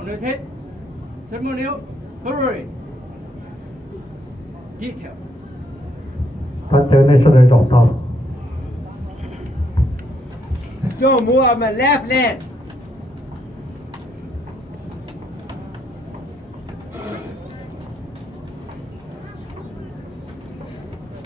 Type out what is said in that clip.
On the head, ceremonial, Hurry. Detail. 团体内设的找到。Don't move on my left leg.